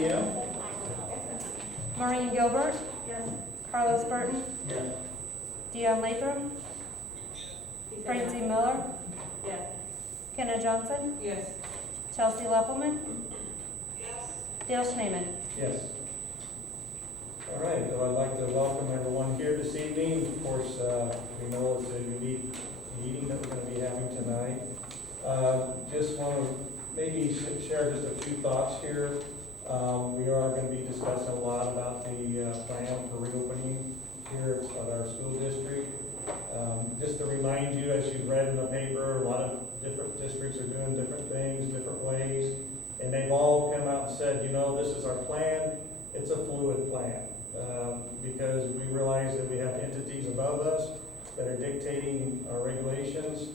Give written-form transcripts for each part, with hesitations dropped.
p.m. Maureen Gilbert. Yes. Carlos Burton. Yes. Dion Latham. Francie Miller. Yes. Kenna Johnson. Yes. Chelsea Leppelman. Dale Schneeman. Yes. All right, so I'd like to welcome everyone here this evening. Of course, we know it's a unique meeting that we're going to be having tonight. Just want to maybe share just a few thoughts here. We are going to be discussing a lot about the plan for reopening here at our school district. Just to remind you, as you've read in the paper, a lot of different districts are doing different things, different ways, and they've all come out and said, you know, this is our plan. It's a fluid plan because we realize that we have entities above us that are dictating our regulations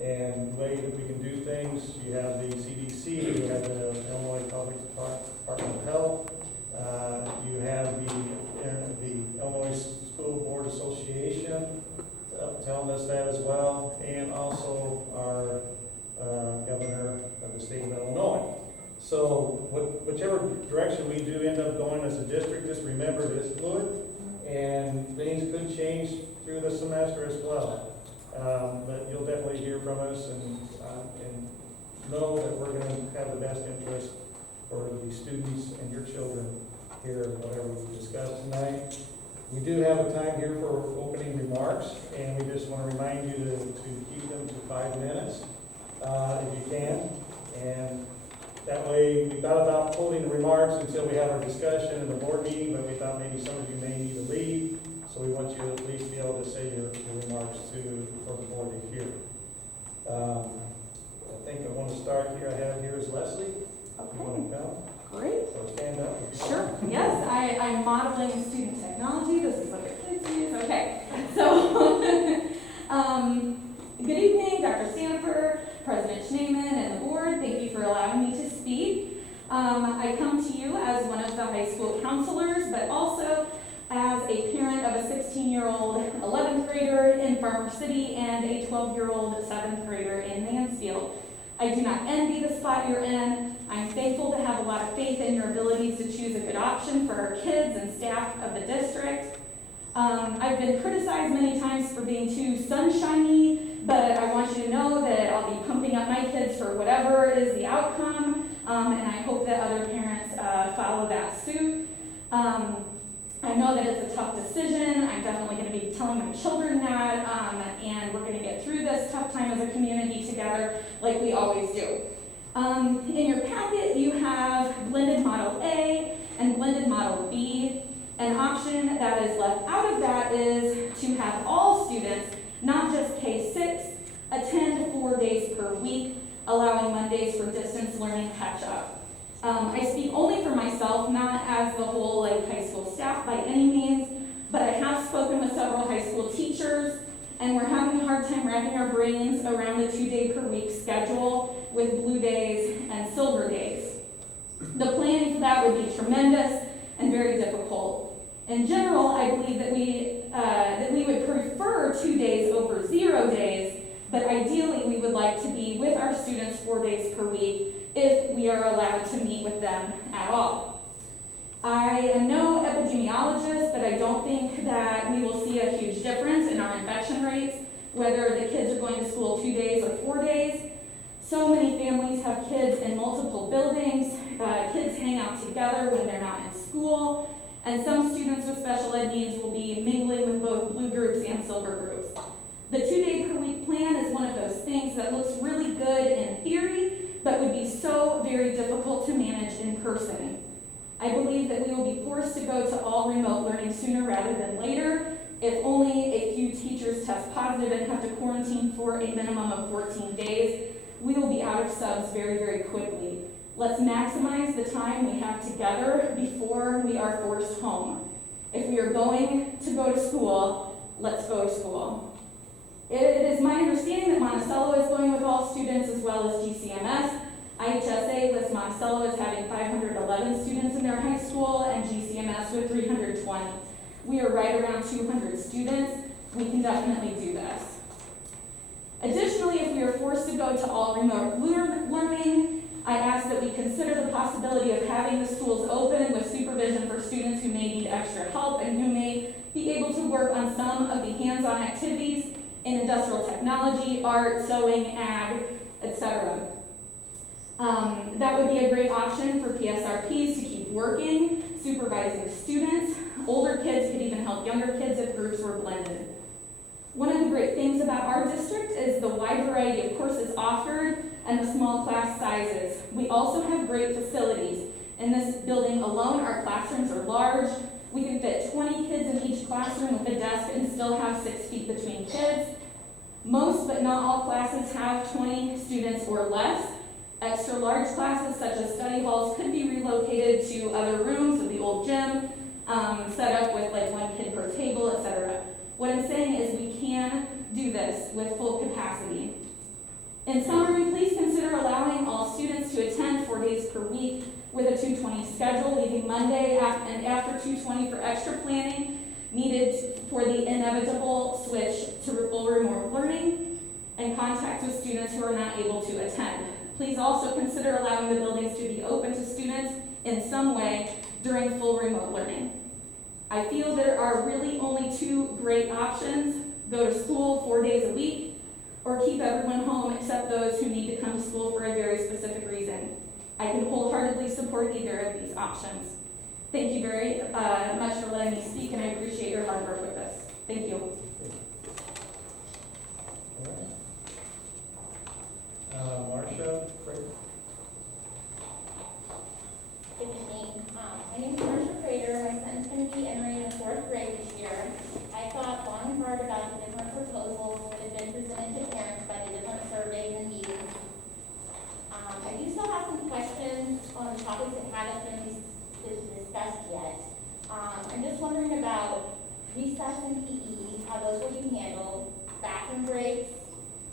and the way that we can do things. You have the CDC, you have the Illinois Public Department of Health, you have the Illinois School Board Association telling us that as well, and also our governor of the state of Illinois. So whichever direction we do end up going as a district, just remember it is fluid, and things could change through the semester as well. But you'll definitely hear from us and know that we're going to have the best interest for the students and your children here, whatever we discuss tonight. We do have a time here for opening remarks, and we just want to remind you to keep them to 5 minutes if you can. And that way, we thought about holding the remarks until we have our discussion in the board meeting, but we thought maybe some of you may need to leave, so we want you to at least be able to say your remarks for the board to hear. I think I want to start here. I have here is Leslie. Okay, You want to come? great. So stand up. Sure, yes, I'm modeling student technology. This is what the kids use. Okay, so good evening, Dr. Sanford, President Schneeman, and the board. Thank you for allowing me to speak. I come to you as one of the high school counselors, but also as a parent of a 16-year-old 11th grader in Farmer City and a 12-year-old 7th grader in Mansfield. I do not envy the spot you're in. I'm thankful to have a lot of faith in your abilities to choose a good option for our kids and staff of the district. I've been criticized many times for being too sunshiny, but I want you to know that I'll be pumping up my kids for whatever is the outcome, and I hope that other parents follow that suit. I know that it's a tough decision. I'm definitely going to be telling my children that, and we're going to get through this tough time as a community together like we always do. In your packet, you have blended Model A and blended Model B. An option that is left out of that is to have all students, not just K-6, attend 4 days per week, allowing Mondays for distance learning catch-up. I speak only for myself, not as the whole high school staff by any means, but I have spoken with several high school teachers, and we're having a hard time wrapping our brains around the 2-day per week schedule with blue days and silver days. The planning for that would be tremendous and very difficult. In general, I believe that we would prefer 2 days over 0 days, but ideally we would like to be with our students 4 days per week if we are allowed to meet with them at all. I am no epidemiologist, but I don't think that we will see a huge difference in our infection rates, whether the kids are going to school 2 days or 4 days. So many families have kids in multiple buildings. Kids hang out together when they're not in school, and some students with special ed needs will be mingling with both blue groups and silver groups. The 2-day per week plan is one of those things that looks really good in theory, but would be so very difficult to manage in person. I believe that we will be forced to go to all remote learning sooner rather than later, if only a few teachers test positive and have to quarantine for a minimum of 14 days. We will be out of subs very, very quickly. Let's maximize the time we have together before we are forced home. If we are going to go to school, let's go to school. It is my understanding that Monticello is going with all students as well as GCMS. IHSA lists Monticello as having 511 students in their high school and GCMS with 320. We are right around 200 students. We can definitely do this. Additionally, if we are forced to go to all remote learning, I ask that we consider the possibility of having the schools open with supervision for students who may need extra help and who may be able to work on some of the hands-on activities in industrial technology, art, sewing, ag, etc. That would be a great option for PSRPs to keep working, supervising students. Older kids could even help younger kids if groups were blended. One of the great things about our district is the wide variety of courses offered and the small class sizes. We also have great facilities. In this building alone, our classrooms are large. We can fit 20 kids in each classroom with a desk and still have 6 feet between kids. Most, but not all classes have 20 students or less. Extra large classes such as study halls could be relocated to other rooms of the old gym, set up with like 1 kid per table, etc. What I'm saying is we can do this with full capacity. In summary, please consider allowing all students to attend 4 days per week with a 220 schedule, leaving Monday and after 220 for extra planning needed for the inevitable switch to full remote learning and contact with students who are not able to attend. Please also consider allowing the buildings to be open to students in some way during full remote learning. I feel there are really only 2 great options: go to school 4 days a week, or keep everyone home except those who need to come to school for a very specific reason. I can wholeheartedly support either of these options. Thank you very much for letting me speak, and I appreciate your hard work with this. Thank you. Marcia, great. Good evening. My name is Marsha Prater. My son's going to be entering the 4th grade this year. I thought long and hard about the different proposals that have been presented to parents by the different surveys and meetings. I do still have some questions on the topics that haven't been discussed yet. I'm just wondering about recess and PE, how those will be handled, bathroom breaks,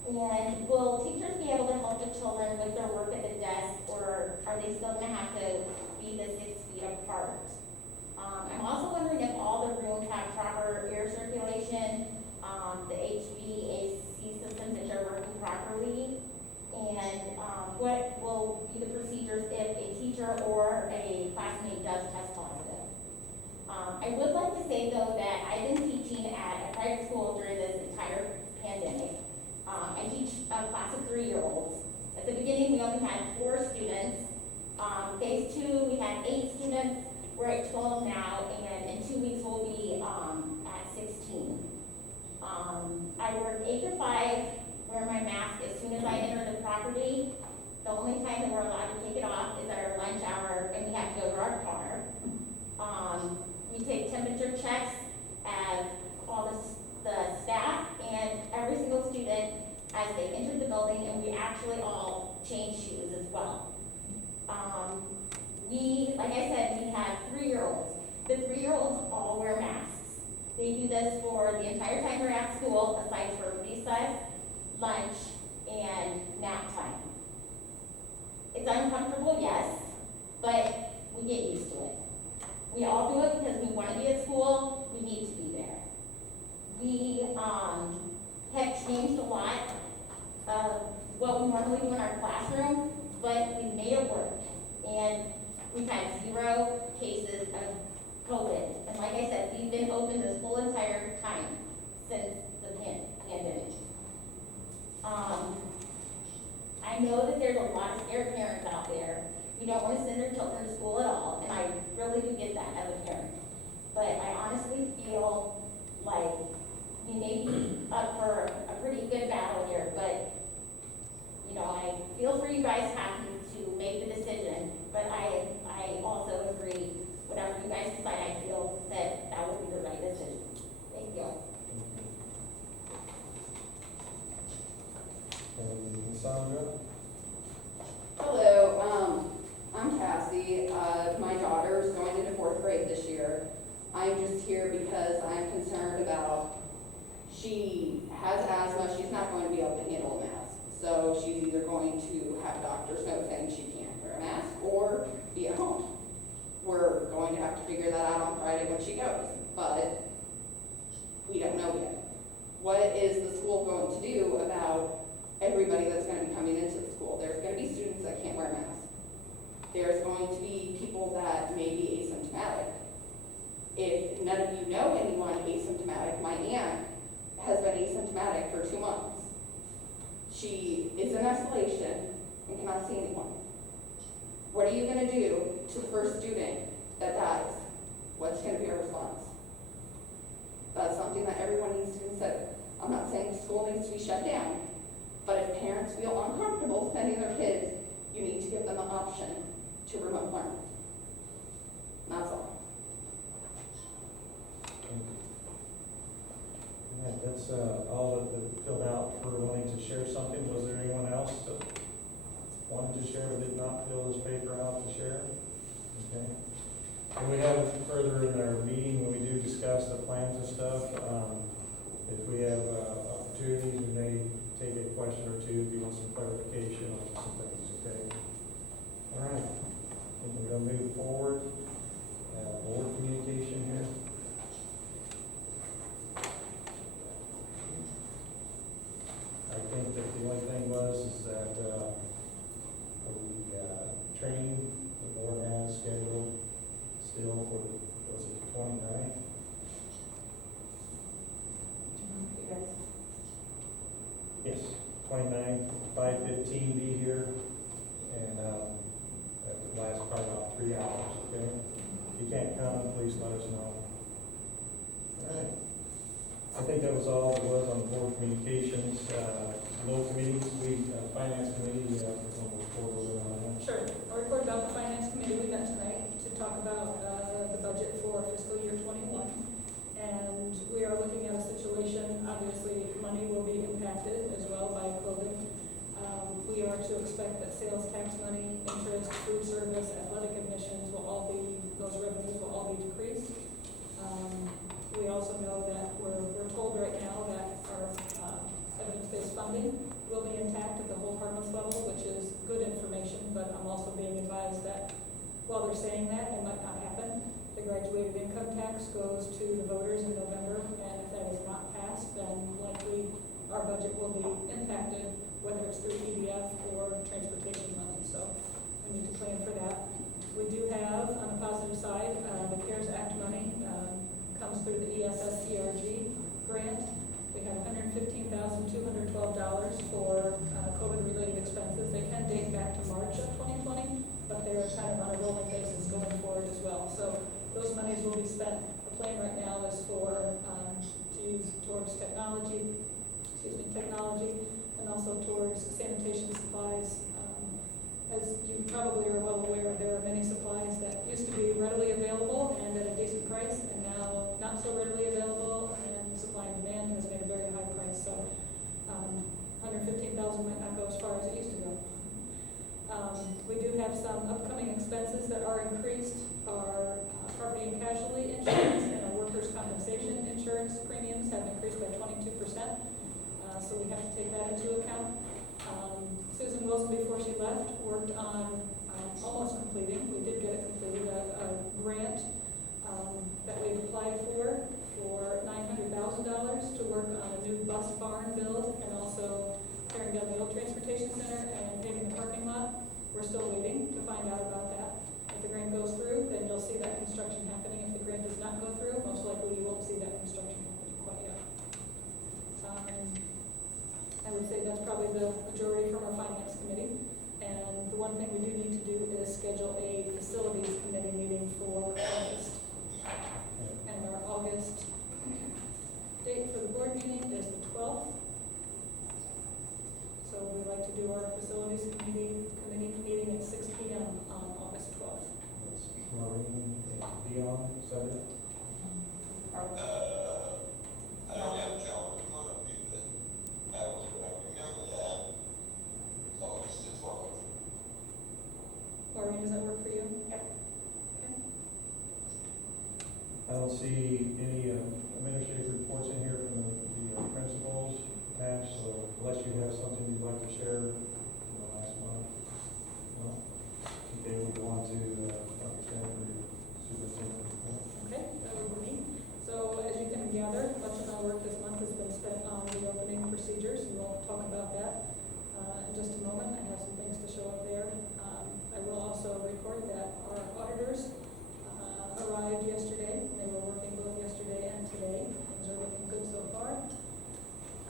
and will teachers be able to help the children with their work at the desk, or are they still going to have to be the 6 feet apart? I'm also wondering if all the rooms have proper air circulation, the HVAC systems that are working properly, and what will be the procedures if a teacher or a classmate does test positive. I would like to say, though, that I've been teaching at a private school during this entire pandemic. I teach a class of 3-year-olds. At the beginning, we only had 4 students. Phase 2, we had 8 students. We're at 12 now, and in 2 weeks, we'll be at 16. I work 8 to 5, wear my mask as soon as I enter the property. The only time that we're allowed to take it off is at our lunch hour, and we have to go to our car. We take temperature checks as all the staff and every single student as they enter the building, and we actually all change shoes as well. Like I said, we have 3-year-olds. The 3-year-olds all wear masks. They do this for the entire time they're at school, aside for recess, lunch, and nap time. It's uncomfortable, yes, but we get used to it. We all do it because we want to be at school, we need to be there. We have changed a lot of what we normally do in our classroom, but we've made it work. And we've had 0 cases of COVID. And like I said, we've been open this whole entire time since the pandemic. I know that there's a lot of scared parents out there who don't want to send their children to school at all, and I really do get that as a parent. But I honestly feel like we may be up for a pretty good battle here, but you know, I feel for you guys having to make the decision, but I also agree, whatever you guys decide, I feel that that would be the right decision. Thank you. Sandra? Hello, I'm Cassie. My daughter is going into 4th grade this year. I'm just here because I'm concerned about, she has asthma, she's not going to be able to handle a mask. So she's either going to have a doctor's note saying she can't wear a mask or be at home. We're going to have to figure that out on Friday when she goes, but we don't know yet. What is the school going to do about everybody that's going to be coming into the school? There's going to be students that can't wear masks. There's going to be people that may be asymptomatic. If none of you know anyone asymptomatic, my aunt has been asymptomatic for 2 months. She is in isolation and cannot see anyone. What are you going to do to the first student that dies? What's going to be your response? That's something that everyone needs to consider. I'm not saying school needs to be shut down, but if parents feel uncomfortable sending their kids, you need to give them an option to remote learn. That's all. All right, that's all that filled out for wanting to share something. Was there anyone else that wanted to share but did not fill this paper out to share? Okay. And we have further in our meeting, when we do discuss the plans and stuff, if we have opportunities, we may take a question or two if you want some clarification on some things, okay? All right, I think we're gonna move forward. Board communication here. I think that the only thing is that the training the board has scheduled still for the, was it 29th? Yes, 29th, 5:15 be here, and that would last probably about 3 hours, okay? If you can't come, please let us know. All right. I think that was all there was on the board communications. No committees, finance committee, we'll report over on that. Sure. I'll report about the finance committee we met tonight to talk about the budget for fiscal year '21. And we are looking at a situation, obviously, money will be impacted as well by COVID. We are to expect that sales tax money, interest, food service, athletic admissions will all be, those revenues will all be decreased. We also know that we're told right now that our evidence-based funding will be intact at the whole harmless level, which is good information, but I'm also being advised that while they're saying that, it might not happen. The graduated income tax goes to the voters in November, and if that is not passed, then likely our budget will be impacted, whether it's through EDF or transportation money. So we need to plan for that. We do have, on the positive side, the CARES Act money comes through the ESSCRG grant. We have $115,212 for COVID-related expenses. They can date back to March of 2020, but they're kind of on a rolling basis going forward as well. So those monies will be spent. The plan right now is for to use towards technology, and also towards sanitation supplies. As you probably are well aware, there are many supplies that used to be readily available and at a decent price, and now not so readily available, and supply and demand has made a very high price. So 115,000 might not go as far as it used to go. We do have some upcoming expenses that are increased. Our property and casualty insurance and our workers' compensation insurance premiums have increased by 22%. So we have to take that into account. Susan Wilson, before she left, worked on almost completing, we did get it completed, a grant that we applied for $900,000 to work on a new bus barn build and also tearing down the old transportation center and paving the parking lot. We're still waiting to find out about that. If the grant goes through, then you'll see that construction happening. If the grant does not go through, most likely you won't see that construction happening quite yet. I would say that's probably the majority from our finance committee. And the one thing we do need to do is schedule a facilities committee meeting for August. And our August date for the board meeting is the 12th. So we'd like to do our facilities committee meeting at 6 p.m. on August 12th. It's Maureen and Dion, is that it? I don't have a calendar in front of me, but I remember that. August the 12th. Maureen, does that work for you? Yep. Okay. I don't see any administrative reports in here from the principals attached, so unless you have something you'd like to share from the last month, no? Okay, we'll go on to Dr. Stanford, superintendent. Okay, that would be me. So as you can gather, much of my work this month has been spent on reopening procedures, and we'll talk about that in just a moment. I have some things to show up there. I I will also report that our auditors arrived yesterday. They were working both yesterday and today. Things are looking good so far.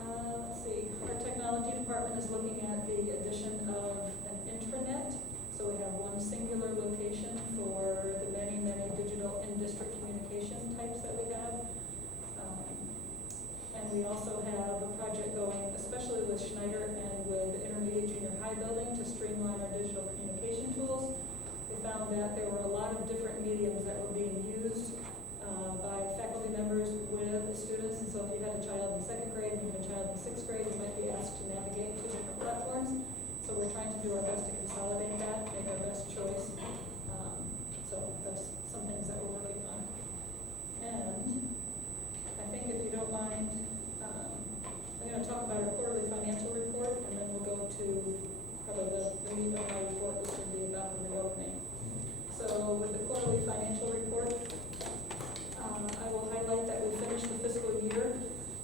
Let's see, our technology department is looking at the addition of an intranet. So we have one singular location for the many, many digital in-district communication types that we have. And we also have a project going, especially with Schneider and with the intermediate junior high building, to streamline our digital communication tools. We found that there were a lot of different mediums that were being used by faculty members with students. And so if you had a child in second grade and you had a child in sixth grade, you might be asked to navigate to different platforms. So we're trying to do our best to consolidate that, make our best choice. So that's some things that we're working on. And I think if you don't mind, I'm going to talk about our quarterly financial report, and then we'll go to probably the meat of my report, which will be about the reopening. So with the quarterly financial report, I will highlight that we finished the fiscal year.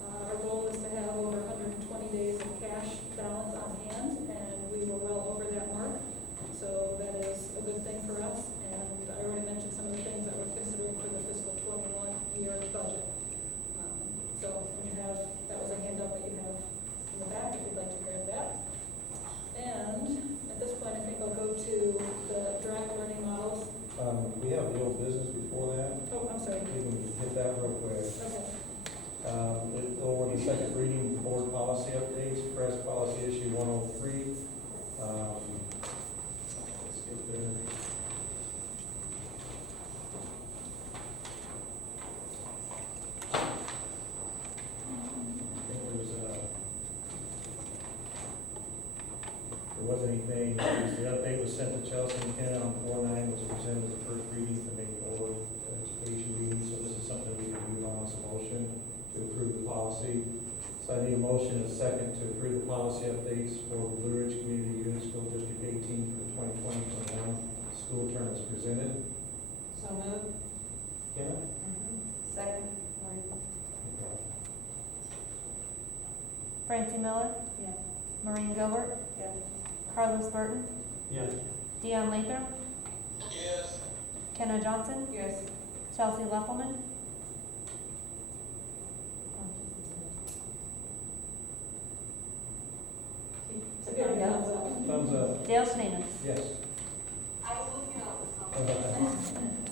Our goal is to have over 120 days of cash balance on hand, and we were well over that mark. So that is a good thing for us. And I already mentioned some of the things that we're considering for the fiscal 21 year budget. So when you have, that was a handout that you have in the back if you'd like to grab that. And at this point, I think I'll go to the draft learning models. We have the old business before that. Oh, I'm sorry. We can hit that real quick. Okay. Over the second reading, board policy updates, press policy issue 103. Let's get there. I think there wasn't anything, the update was sent to Chelsea and Ken on 4/9, was presented as the first reading to make board education meeting, so this is something we can move on as a motion to approve the policy. So I need a motion and a second to approve the policy updates for Blue Ridge Community Unit School District 18 for the 2020-21 school term as presented. So moved. Ken? Second. Francie Miller, Yes. Maureen Gilbert, Yes. Carlos Burton, Yes. Dion Lathrop, Yes. Kenna Johnson, Yes. Chelsea Leppelman, Thumbs up. Dale Schneeman. Yes. I will count.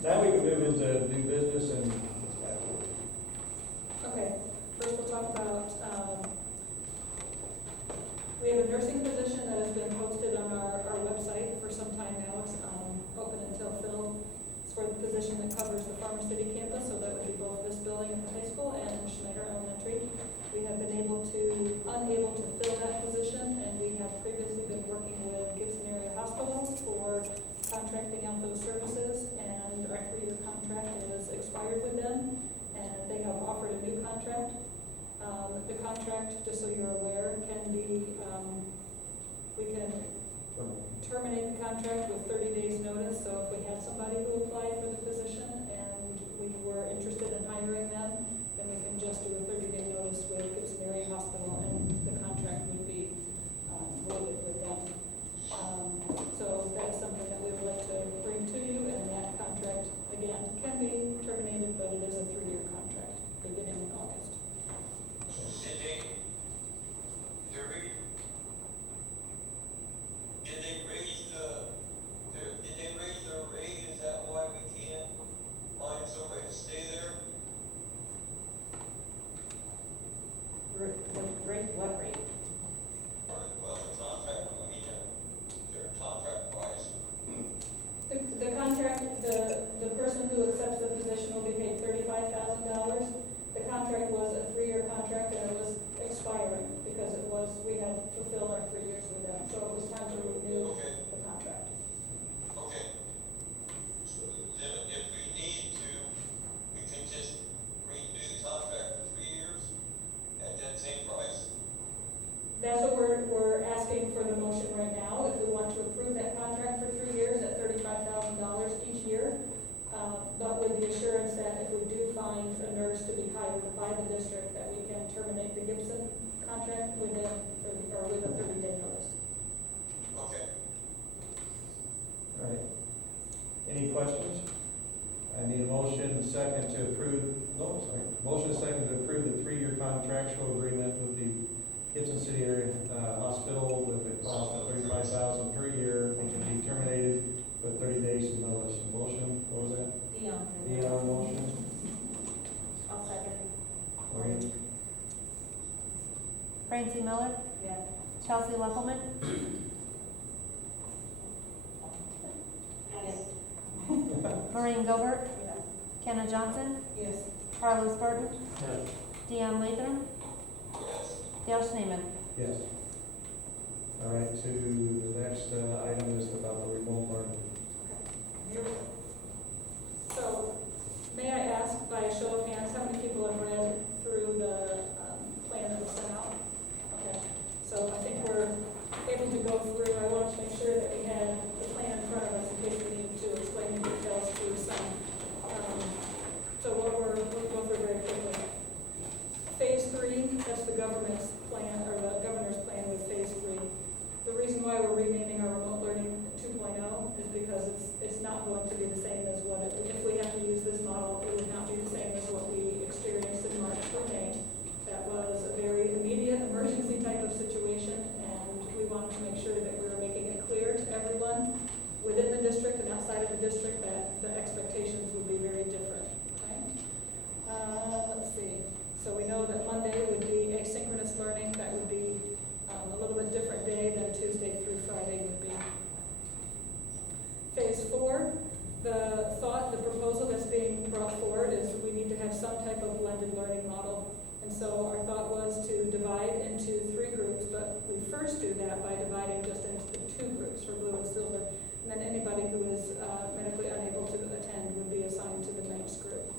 Now we can move into new business and. Okay, first we'll talk about, we have a nursing position that has been posted on our website for some time now. It's open until filled. It's for the position that covers the Farmer City campus, so that would be both this building at the high school and Schneider Elementary. We have been unable to fill that position, and we have previously been working with Gibson Area Hospital for contracting out those services, and our 3-year contract is expired with them, and they have offered a new contract. The contract, just so you're aware, can be, we can terminate the contract with 30 days notice. So if we had somebody who applied for the position and we were interested in hiring them, then we can just do a 30-day notice with Gibson Area Hospital, and the contract would be voted with them. So that's something that we would like to bring to you, and that contract, again, can be terminated, but it is a 3-year contract beginning in August. Did they raise their rate? Is that why we can't find somebody to stay there? Rate, what rate? Or, well, the contract, I mean, their contract price. The contract, the person who accepts the position will be paid $35,000. The contract was a 3-year contract, and it was expiring because we had fulfilled our 3 years with them. So it was time to renew Okay. the contract. Okay. So then if we need to, we can just redo the contract for 3 years at that same price? That's what we're asking for the motion right now. If we want to approve that contract for 3 years at $35,000 each year, but with the assurance that if we do find a nurse to be hired by the district, that we can terminate the Gibson contract within, or with a 30-day notice. Okay. All right, Any questions? I need a motion and a second to approve, motion and a second to approve the 3-year contractual agreement with the Gibson City Area Hospital with a cost of $35,000 per year, which can be terminated with 30 days of notice. Motion, what was that? Dion motion. I'll second. Maureen? Francie Miller, Yeah. Chelsea Leppelman, Maureen Gilbert, Kenna Johnson, Yes. Carlos Burton, Yes. Dion Latham, Yes. Dale Schneeman. Yes. All right, to the next item is about the remote learning. Here we go. So, may I ask by a show of hands, how many people have read through the plan that was sent out? Okay, so I think we're able to go through. I wanted to make sure that we had the plan in front of us in case we needed to explain the details to some. So we'll go through very quickly. Phase 3, that's the government's plan, or the governor's plan with phase 3. The reason why we're renaming our remote learning 2.0 is because it's not going to be the same as what if we have to use this model, it would not be the same as what we experienced in March through May. That was a very immediate emergency type of situation, and we wanted to make sure that we were making it clear to everyone within the district and outside of the district that the expectations would be very different. Okay? Let's see. So we know that Monday would be asynchronous learning. That would be a little bit different day than Tuesday through Friday would be. Phase 4, the proposal that's being brought forward is we need to have some type of blended learning model. And so our thought was to divide into 3 groups, but we first do that by dividing just into the 2 groups for blue and silver. And then anybody who is medically unable to attend would be assigned to the next group.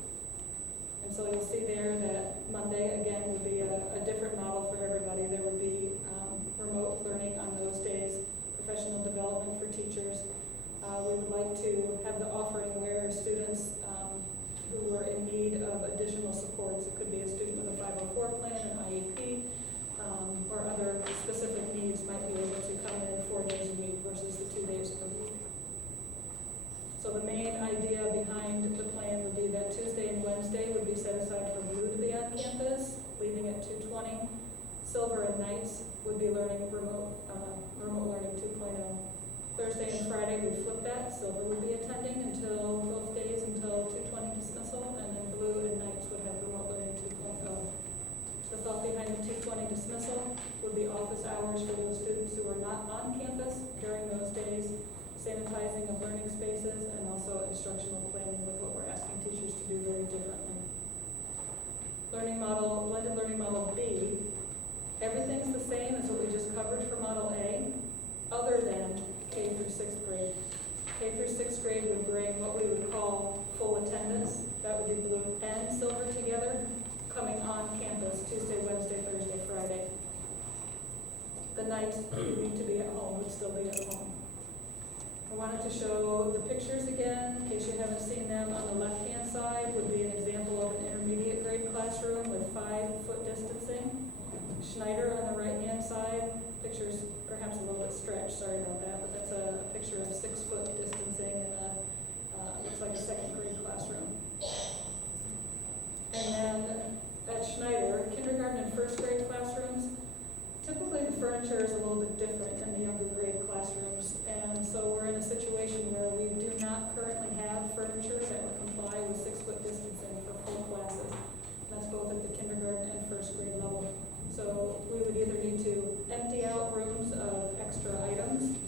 And so you'll see there that Monday, again, would be a different model for everybody. There would be remote learning on those days, professional development for teachers. We would like to have the offering where students who are in need of additional supports, it could be a student with a 504 plan, an IEP, or other specific needs, might be able to come in 4 days a week versus the 2 days per week. So the main idea behind the plan would be that Tuesday and Wednesday would be set aside for blue to be on campus, leaving at 2:20. Silver and nights would be learning remote learning 2.0. Thursday and Friday we'd flip that. Silver would be attending until both days until 2:20 dismissal, and then blue and nights would have remote learning 2.0. The thought behind the 2:20 dismissal would be office hours for those students who are not on campus during those days, sanitizing of learning spaces, and also instructional planning with what we're asking teachers to do very differently. Blended learning model B, everything's the same as what we just covered for model A, other than K through 6th grade. K through 6th grade would bring what we would call full attendance. That would be blue and silver together, coming on campus Tuesday, Wednesday, Thursday, Friday. The nights who need to be at home would still be at home. I wanted to show the pictures again, in case you haven't seen them. On the left-hand side would be an example of an intermediate grade classroom with 5-foot distancing. Schneider on the right-hand side, picture's perhaps a little bit stretched, sorry about that, but that's a picture of 6-foot distancing in looks like a 2nd grade classroom. And then at Schneider, kindergarten and 1st grade classrooms, typically the furniture is a little bit different than the younger grade classrooms. And so we're in a situation where we do not currently have furniture that would comply with 6-foot distancing for full classes. That's both at the kindergarten and 1st grade level. So we would either need to empty out rooms of extra items,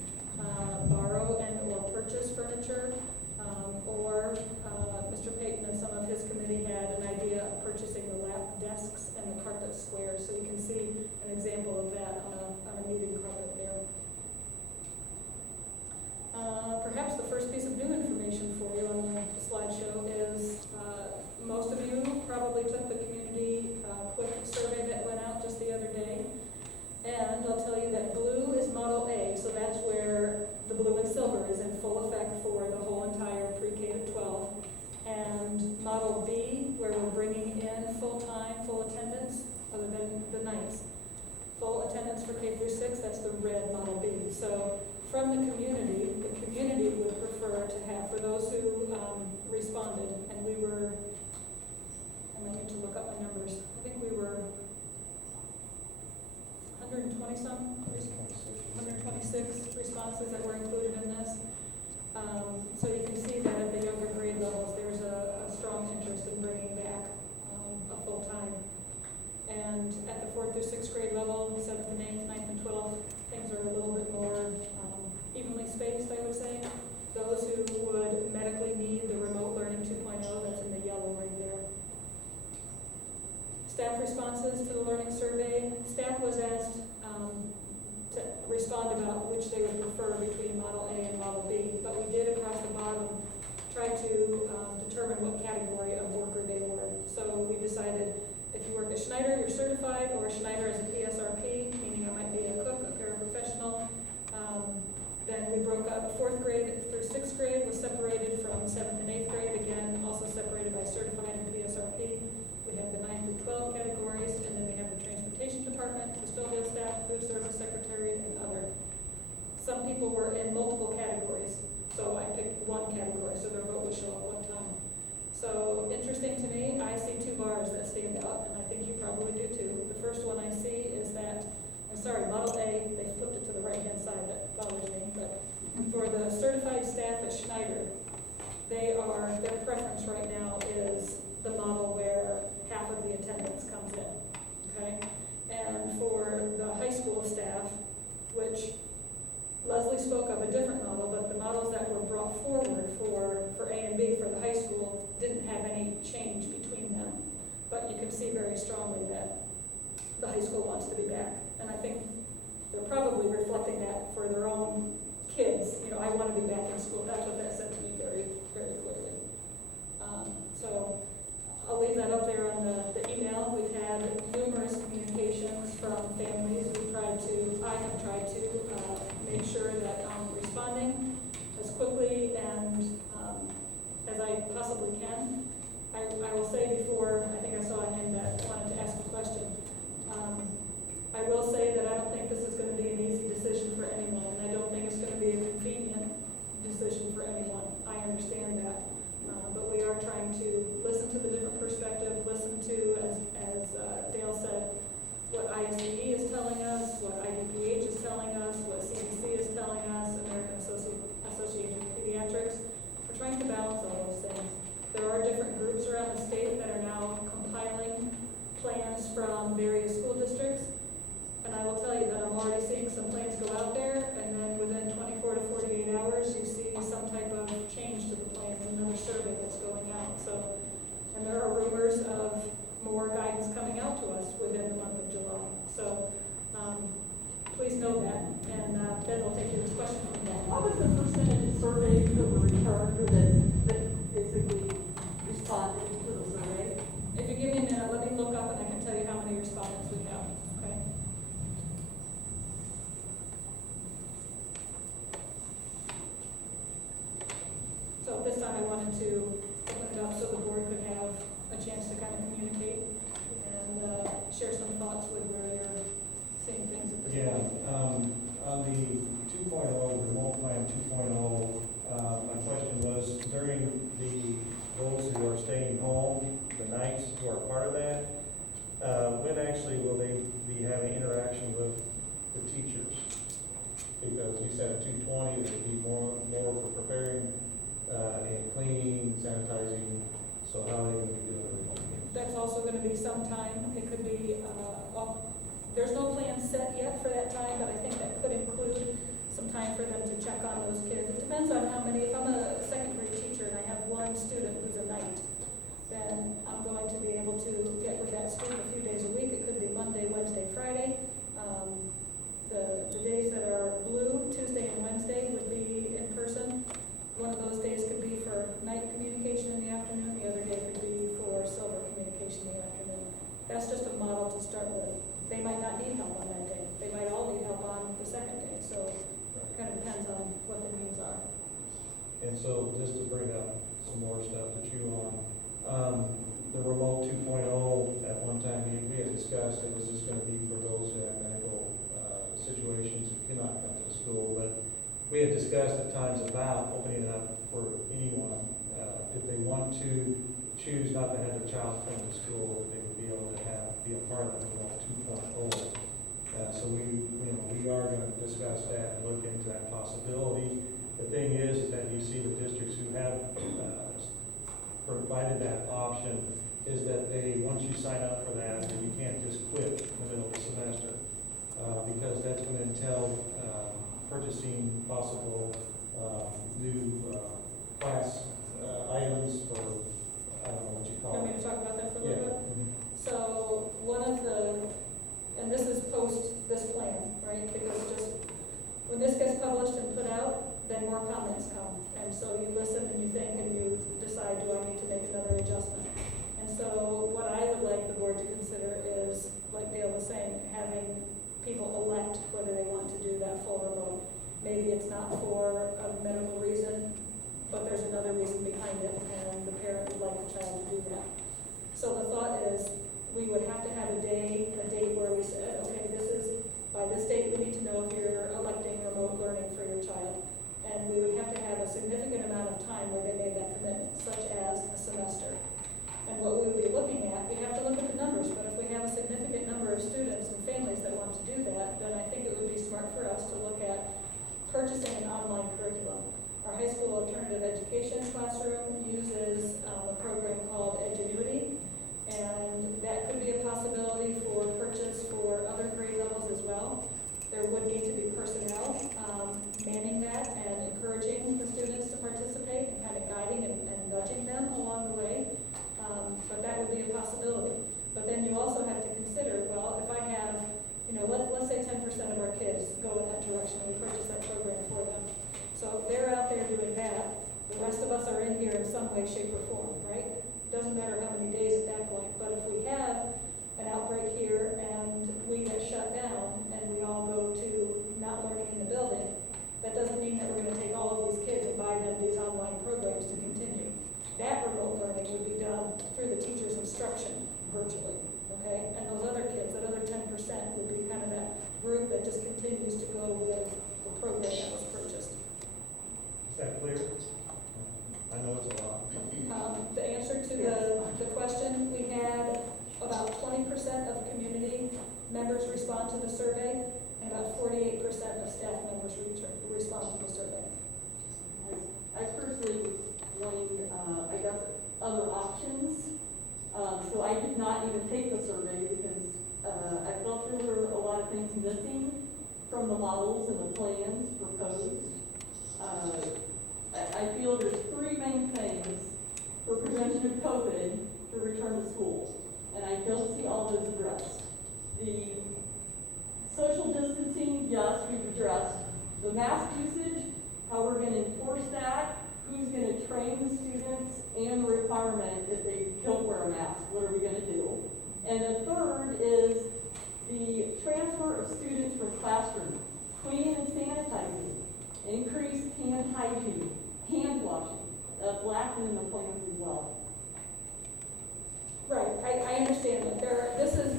borrow and or purchase furniture, or Mr. Payton and some of his committee had an idea of purchasing the lap desks and the carpet squares. So you can see an example of that on a meeting carpet there. Perhaps the first piece of new information for you on the slideshow is most of you probably took the community quick survey that went out just the other day. And I'll tell you that blue is model A, so that's where the blue and silver is in full effect for the whole entire pre-K to 12. And model B, where we're bringing in full-time, full attendance, other than the nights. Full attendance for K through 6, that's the red model B. So from the community would prefer to have, for those who responses that were included in this. So you can see that at the younger grade levels, there's a strong interest in bringing back a full-time. And at the 4th through 6th grade level, 7th and 8th, 9th and 12th, things are a little bit more evenly spaced, I would say. Those who would medically need the remote learning 2.0, that's in the yellow right there. Staff responses to the learning survey. Staff was asked to respond about which they would prefer between Model A and Model B, but we did across the bottom try to determine what category of worker they were. So we decided if you work at Schneider, you're certified, or Schneider is a PSRP, meaning it might be a cook, a paraprofessional. Then we broke up 4th grade through 6th grade was separated from 7th and 8th grade, again, also separated by certified and PSRP. We have the 9 through 12 categories, and then we have the transportation department, custodial staff, food service secretary, and other. Some people were in multiple categories, so I picked one category, so their vote would show up one time. So interesting to me, I see 2 bars that stand out, and I think you probably do too. The first one I see is that, I'm sorry, Model A, they flipped it to the right-hand side, that bothers me, but for the certified staff at Schneider, their preference right now is the model where half of the attendance comes in, okay? And for the high school staff, which Leslie spoke of a different model, but the models that were brought forward for A and B for the high school didn't have any change between them. But you can see very strongly that the high school wants to be back. And I think they're probably reflecting that for their own kids. You know, I want to be back in school. That's what that said to me very, very clearly. So I'll leave that up there on the email. We've had numerous communications from families. I have tried to make sure that I'm responding as quickly and as I possibly can. I will say before, I think I saw a hand that wanted to ask a question. I will say that I don't think this is going to be an easy decision for anyone, and I don't think it's going to be a convenient decision for anyone. I understand that. But we are trying to listen to the different perspective, listen to, as Dale said, what ISDE is telling us, what IDPH is telling us, what CDC is telling us, American Association of Pediatrics. We're trying to balance all those things. There are different groups around the state that are now compiling plans from various school districts. And I will tell you that I'm already seeing some plans go out there, and then within 24 to 48 hours, you see some type of change to the plan, another survey that's going out. So, and there are rumors of more guidance coming out to us within the month of July. So, please know that, and then we'll take your question from that. What was the percentage of surveys that were returned, or that basically responded to the survey? If you give me a minute, let me look up and I can tell you how many respondents we have, okay? So this time I wanted to open it up so the board could have a chance to kind of communicate and share some thoughts with where you're seeing things at this point. On the 2.0, remote plan 2.0, my question was, during those who are staying home, the nights who are part of that, when actually will they be having interaction with the teachers? Because you said at 2:20, there'd be more for preparing and cleaning, sanitizing, so how are they going to be doing it remotely? That's also going to be some time. It could be, there's no plan set yet for that time, but I think that could include some time for them to check on those kids. It depends on how many. If I'm a second grade teacher and I have one student who's a night, then I'm going to be able to get with that student a few days a week. It could be Monday, Wednesday, Friday. The days that are blue, Tuesday and Wednesday, would be in person. One of those days could be for night communication in the afternoon. The other day could be for silver communication in the afternoon. That's just a model to start with. They might not need help on that day. They might all need help on the second day. So it kind of depends on what the needs are. And so just to bring up some more stuff to chew on, the remote 2.0, at one time we had discussed it was just going to be for those who have medical situations who cannot come to the school, but we had discussed at times about opening it up for anyone if they want to choose not to have their child come to school, that they would be able to be a part of the remote 2.0 So we are gonna discuss that and look into that possibility. The thing is that you see the districts who have provided that option is that once you sign up for that, then you can't just quit in the middle of the semester, because that's gonna entail purchasing possible new class items for, I don't know what you call Want me it. to talk about that for a Yeah. little bit? Mhm. So one of and this is post this plan, right? Because just, when this gets published and put out, then more comments come. And so you listen and you think and you decide, do I need to make another adjustment? And so what I would like the board to consider is, like Dale was saying, having people elect whether they want to do that full remote. Maybe it's not for a medical reason, but there's another reason behind it, and the parent would like the child to do that. So the thought is, we would have to have a date where we said, okay, by this date, we need to know if you're electing remote learning for your child. And we would have to have a significant amount of time where they made that commitment, such as a semester. And what we would be looking at, we have to look at the numbers, but if we have a significant number of students and families that want to do that, then I think it would be smart for us to look at purchasing an online curriculum. Our high school alternative education classroom uses a program called Edgenuity, and that could be a possibility for purchase for other grade levels as well. There would need to be personnel manning that and encouraging the students to participate and kind of guiding and nudging them along the way. But that would be a possibility. But then you also have to consider, well, if I have, let's say 10% of our kids go in that direction, we purchase that program for them. So they're out there doing that. The rest of us are in here in some way, shape, or form, right? Doesn't matter how many days at that point. But if we have an outbreak here and we get shut down and we all go to not learning in the building, that doesn't mean that we're going to take all of these kids and buy them these online programs to continue. That remote learning would be done through the teacher's instruction virtually, okay? And those other kids, that other 10% would be kind of that group that just continues to go with the program that was purchased. Is that clear? I know it's a lot. The answer to the question, we had about 20% of community members respond to the survey, and about 48% of staff members respond to the survey. I personally was wanting, other options. So I did not even take the survey because I felt there were a lot of things missing from the models and the plans proposed. I feel there's three main things for prevention of COVID to return to school, and I don't see all those addressed. The social distancing, yes, we've addressed. The mask usage, how we're going to enforce that, who's going to train the students, and the requirement if they don't wear a mask, what are we going to do? And the third is the transfer of students from classrooms, cleaning and sanitizing, increased hand hygiene, hand washing. That's lacking in the plans as well. Right, I understand that. This is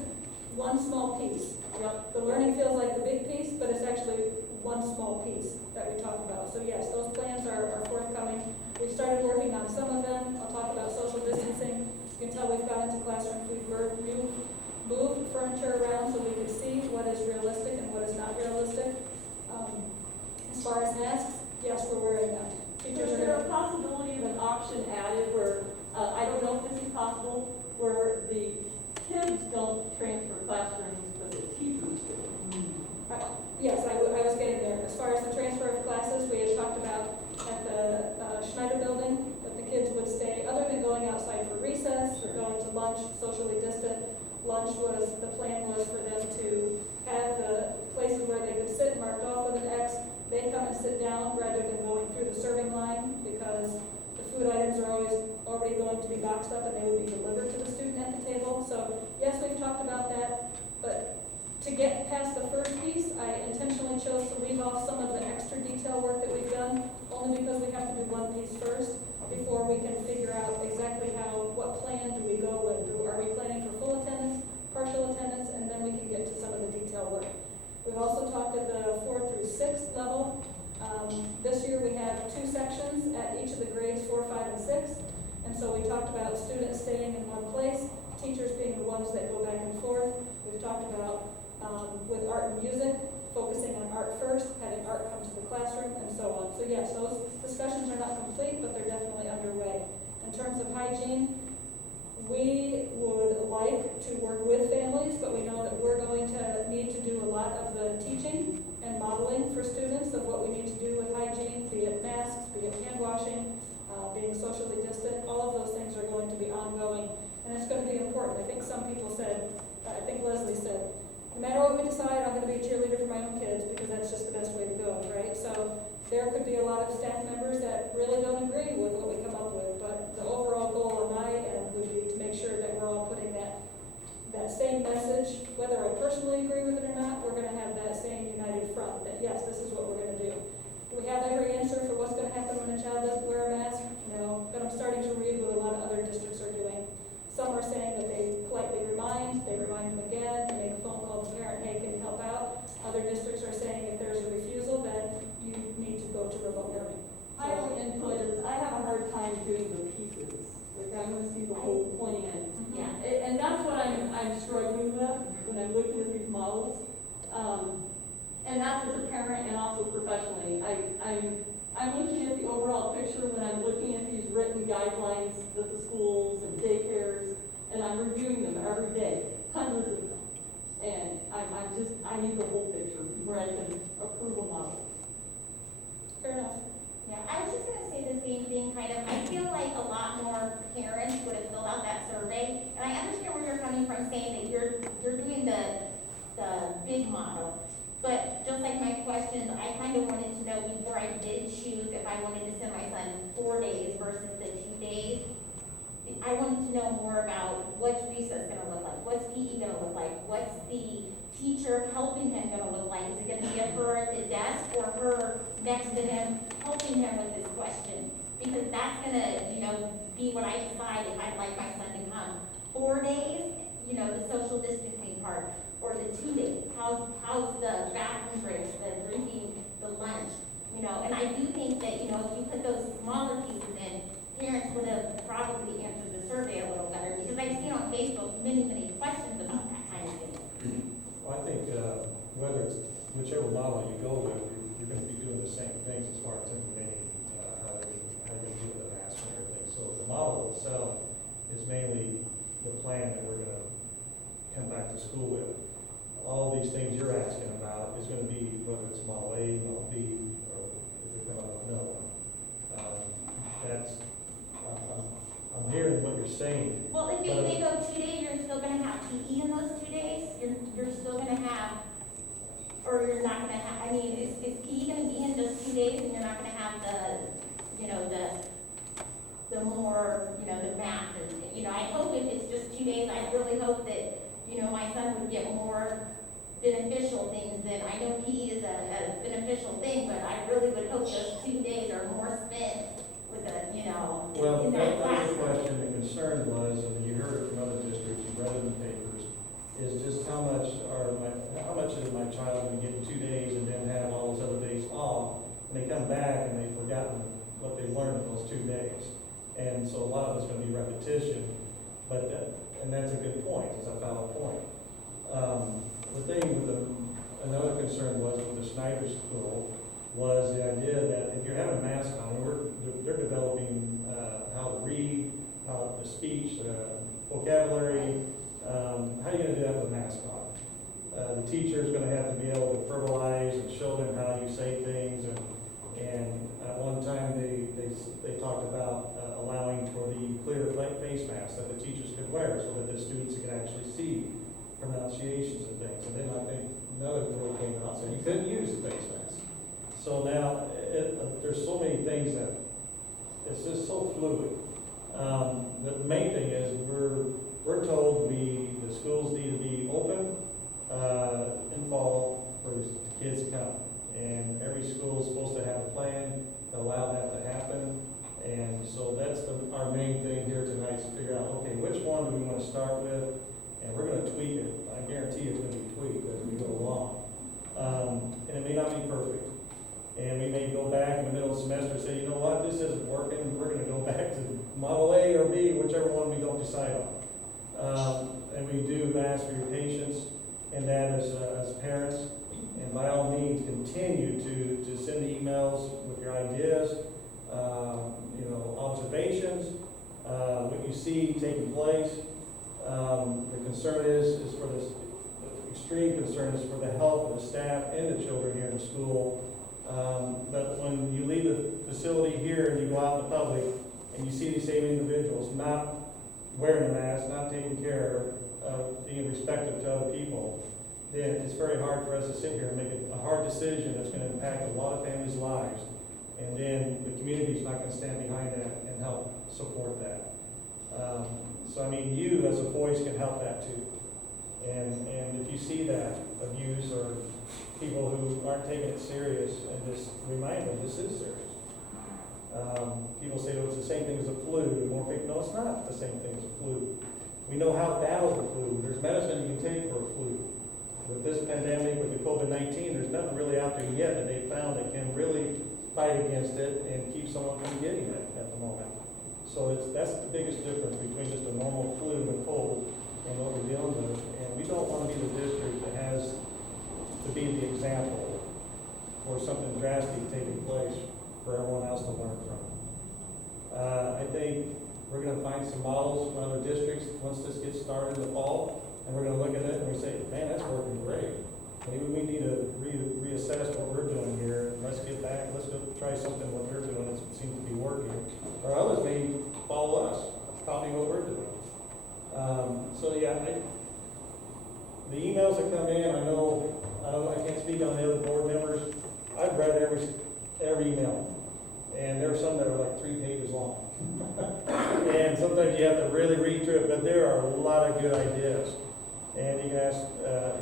one small piece. Yep. The learning feels like the big piece, but it's actually one small piece that we talk about. So yes, those plans are forthcoming. We've started working on some of them. I'll talk about social distancing. You can tell we've gone into classrooms. We've moved furniture around so we can see what is realistic and what is not realistic. As far as masks, yes, we're wearing them. Teachers Is are there a gonna, possibility of an option added where, I don't know if this is possible, where the kids don't transfer classrooms, but the teachers do? yes, I was getting there. As far as the transfer of classes, we had talked about at the Schneider building that the kids would stay, other than going outside for recess or going to lunch, socially distant. The plan was for them to have the places where they could sit marked off with an X. They come and sit down rather than going through the serving line because the food items are already going to be boxed up and they would be delivered to the student at the table. So yes, we've talked about that, but to get past the first piece, I intentionally chose to leave off some of the extra detail work that we've done, only because we have to do one piece first before we can figure out exactly what plan do we go with. Are we planning for full attendance, partial attendance, and then we can get to some of the detail work. We've also talked at the 4th through 6th level. This year we have 2 sections at each of the grades 4, 5, and 6. And so we talked about students staying in one place, teachers being the ones that go back and forth. We've talked about with art and music, focusing on art first, having art come to the classroom, and so on. So yes, those discussions are not complete, but they're definitely underway. In terms of hygiene, we would like to work with families, but we know that we're going to need to do a lot of the teaching and modeling for students of what we need to do with hygiene, be it masks, be it hand washing, being socially distant. All of those things are going to be ongoing, and it's going to be important. I think some people said, I think Leslie said, no matter what we decide, I'm going to be a cheerleader for my own kids because that's just the best way to go, right? So there could be a lot of staff members that really don't agree with what we come up with, but the overall goal on my end would be to make sure that we're all putting that same message, whether I personally agree with it or not, we're going to have that same united front that yes, this is what we're going to do. Do we have every answer for what's going to happen when a child doesn't wear a mask? No, but I'm starting to read what a lot of other districts are doing. Some are saying that they politely remind them again, they make a phone call to the parent, hey, can you help out? Other districts are saying if there's a refusal, then you need to go to remote learning. My own input is, I have a hard time doing the pieces. Like, I want to see the whole plan. Yeah. And that's what I'm struggling with when I'm looking at these models. And that's as a parent and also professionally. I'm looking at the overall picture when I'm looking at these written guidelines that the schools and daycares, and I'm reviewing them every day, hundreds of them. And I need the whole picture before I can approve a model. Fair enough. Yeah, I was just gonna say the same thing, kind of, I feel like a lot more parents would have filled out that survey, and I understand where you're coming from, saying that you're doing the big model. But just like my questions, I kind of wanted to know before I did choose if I wanted to send my son 4 days versus the 2 days. I wanted to know more about what's recess gonna look like, what's PE gonna look like, what's the teacher helping him gonna look like? Is it gonna be her at the desk or her next to him helping him with his question? Because that's gonna, be what I decide if I'd like my son to come. 4 days, the social distancing part, or the 2 days, how's the bathroom breaks, the drinking, the lunch, and I do think that, if you put those smaller pieces in, parents would have probably answered the survey a little better, because I've seen on Facebook many questions about that kind of thing. Well, I think whether it's whichever model you go with, you're going to be doing the same things as far as implementing how you're going to do the mask and everything. So the model itself is mainly the plan that we're going to come back to school with. All these things you're asking about is going to be whether it's model A, model B, or if they come up with another one. I'm hearing what you're saying. Well, if they go 2 days, you're still gonna have PE in those 2 days, you're still gonna have, or you're not gonna have, is PE gonna be in just 2 days and you're not gonna have the more, the math and, I hope if it's just 2 days, I really hope that, my son would get more beneficial things than, I know PE is a beneficial thing, but I really would hope those 2 days are more spent with Well, in that that was the classroom. question. The concern was, and you heard it from other districts, you read it in the papers, is just how much is my child going to get in 2 days and then have all those other days off, and they come back and they've forgotten what they learned in those 2 days. And so a lot of it's going to be repetition, and that's a good point, it's a valid point. The thing with another concern was with the Snyder School was the idea that if you're having a mask on, they're developing how to read, how the speech, vocabulary, how are you going to do that with a mask on? The teacher's going to have to be able to verbalize and show them how you say things, and at one time they talked about allowing for the clear face mask that the teachers could wear so that the students could actually see pronunciations and things. And then I think another rule came out, so you couldn't use the face mask. So now, there's so many things that, it's just so fluid. The main thing is, we're told the schools need to be open in fall for the kids to come. And every school is supposed to have a plan to allow that to happen. And so that's our main thing here tonight, is to figure out, okay, which one do we want to start with? And we're going to tweak it. I guarantee it's going to be tweaked as we go along. And it may not be perfect. And we may go back in the middle of the semester and say, you know what, this isn't working. We're going to go back to model A or B, whichever one we don't decide on. And we do ask for your patience. and that as parents. And by all means, continue to send emails with your ideas, observations, what you see taking place. The concern is for this, the extreme concern is for the health of the staff and the children here in the school. But when you leave the facility here and you go out in the public and you see these same individuals not wearing a mask, not taking care of, being respectful to other people, then it's very hard for us to sit here and make a hard decision that's going to impact a lot of families' lives. And then the community's not going to stand behind that and help support that. So, I mean, you as a voice can help that too. And if you see that abuse or people who aren't taking it serious, and just remind them this is serious. People say, oh, it's the same thing as the flu. More people, no, it's not the same thing as the flu. We know how to battle the flu. There's medicine you can take for a flu. With this pandemic, with the COVID-19, there's nothing really out there yet that they found that can really fight against it and keep someone from getting it at the moment. So that's the biggest difference between just a normal flu and a cold and what we're dealing with. And we don't want to be the district that has to be the example for something drastic taking place for everyone else to learn from. I think we're going to find some models from other districts once this gets started in the fall, and we're going to look at it and we say, man, that's working great. Maybe we need to reassess what we're doing here. Let's get back, let's go try something what they're doing that seems to be working. Or others may follow us, copy what we're doing. The emails that come in, I can't speak on the other board members. I've read every email, and there are some that are like 3 pages long. And sometimes you have to really read through it, but there are a lot of good ideas. And you can ask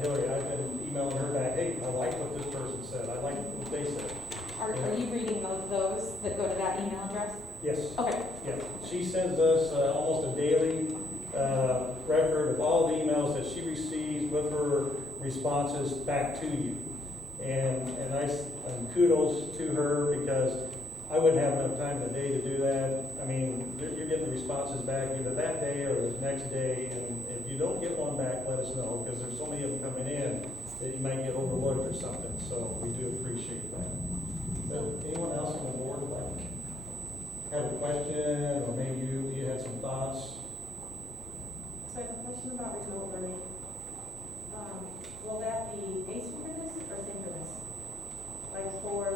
Hillary, I've been emailing her back, hey, I like what this person said, I like what they said. Are you reading those that go to that email address? Yes. Okay. Yes, she sends us almost a daily record of all the emails that she receives with her responses back to you. And kudos to her, because I wouldn't have enough time in the day to do that. I mean, you're getting the responses back either that day or the next day, and if you don't get one back, let us know, because there's so many of them coming in that you might get overlooked or something, so we do appreciate that. But anyone else on the board like have a question, or maybe you had some thoughts? So I have a question about remote learning. Will that be asynchronous or synchronous? Like for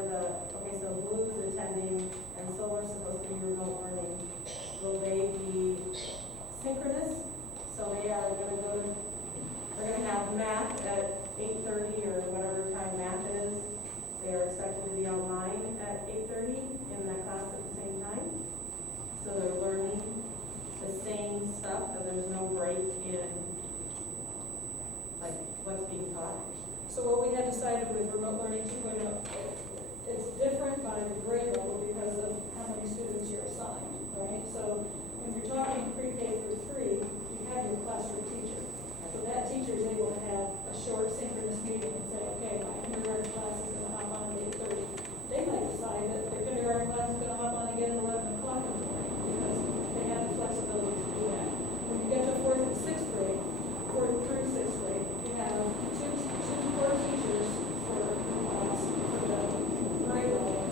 so Blue's attending and Solar's supposed to be remote learning. Will they be synchronous? So they are they're gonna have math at 8:30 or whatever time math is. They are expected to be online at 8:30 in that class at the same time. So they're learning the same stuff, but there's no break in like what's being taught. So what we had decided with remote learning 2.0, it's different by the grade level because of how many students you're assigned, right? So when you're talking pre-K through 3, you have your classroom teacher. So that teacher is able to have a short synchronous meeting and say, okay, my kindergarten class is going to hop on at 8:30. They might decide that their kindergarten class is going to hop on again at 11 o'clock in the morning because they have the flexibility to do that. When you get to 4th and 6th grade, 4th through 6th grade, you have two core teachers for the grade level.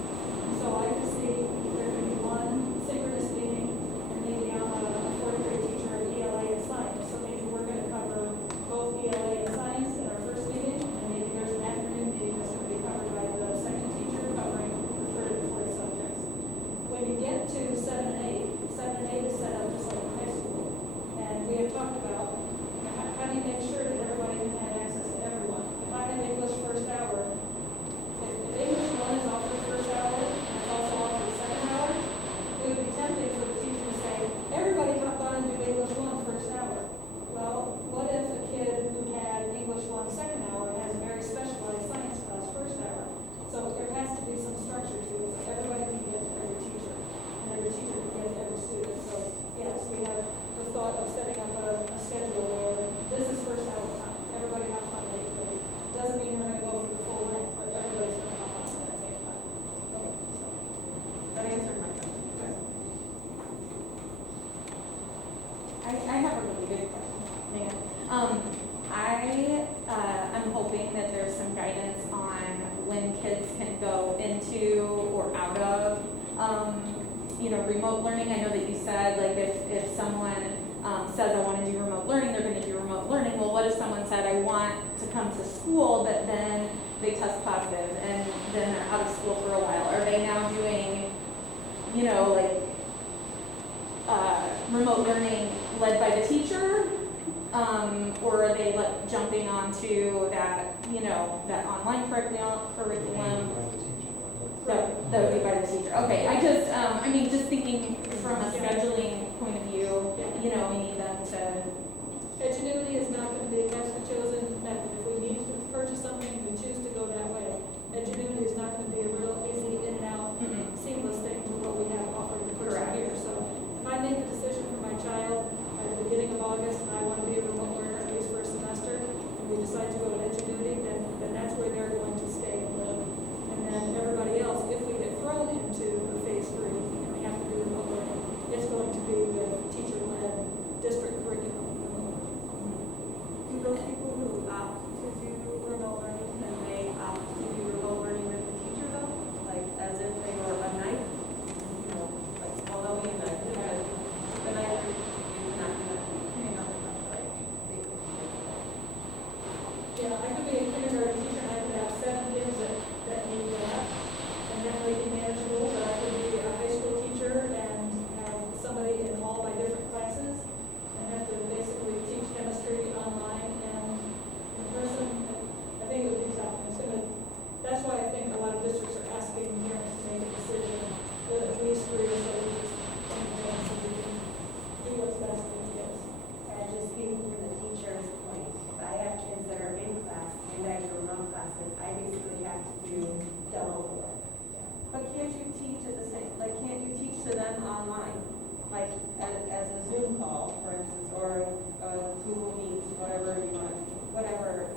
So I can see there could be one synchronous meeting and maybe I'm a 4th grade teacher at ELA and science. So maybe we're going to cover both ELA and science in our first meeting, and maybe there's an afternoon meeting that's going to be covered by the second teacher covering the 3rd and 4th subjects. When you get to 7 and 8, 7 and 8 is set up just like in high school. And we have talked about how do you make sure that everybody can have access to everyone. If I have English first hour, if English 1 is offered first hour, and it's also offered second hour, it would be tempting for the teacher to say, everybody hop on and do English 1 first hour. Well, what if a kid who had English 1 second hour has a very specialized science class first hour? So there has to be some structure to it, so everybody can get to every teacher, and every teacher can get to every student. So yes, we have the thought of setting up a schedule where this is first hour time. Everybody hops on at 8:30. Doesn't mean we're going to go for the full length, but everybody's going to hop on at the same time. Okay, so That answered my question. I have a really good question. I I'm hoping that there's some guidance on when kids can go into or out of, remote learning. I know that you said, like, if someone says, I want to do remote learning, they're going to do remote learning. Well, what if someone said, I want to come to school, but then they test positive and then they're out of school for a while? Are they now doing, remote learning led by the teacher? Or are they jumping onto that, that online curriculum? That would be by the teacher. Okay, just thinking from a scheduling point of view, we need them to. Edgenuity is not going to be, that's the chosen method. If we need to purchase something, if we choose to go that way, Edgenuity is not going to be a real easy in and out, seamless thing to what we have offered the person Correct. here. So if I make the decision for my child at the beginning of August, and I want to be a remote learner at least for a semester, and we decide to go to Edgenuity, then that's where they're going to stay and live. And then everybody else, if we get thrown into a phase 3 and we have to do remote learning, it's going to be the teacher-led district curriculum. Do those people who opt to do remote learning, can they opt to do remote learning with the teacher though? Like, as if they were a night? They'll be a night, because the night is not right? Yeah, I could be a kindergarten teacher, and I could have 7 kids that need that, and that may be manageable, but I could be a high school teacher and have somebody in all my different classes, and have to basically teach chemistry online and in person. I think it would be tough, that's why I think a lot of districts are asking parents to make a decision with at least 3 or so weeks in advance, so we can do what's best for the kids. And just speaking from the teacher's point, if I have kids that are in class and I do remote classes, I basically have to do double the work. But can't you teach at the same, can't you teach to them online? Like, as a Zoom call, for instance, or Google Meet, whatever you want, whatever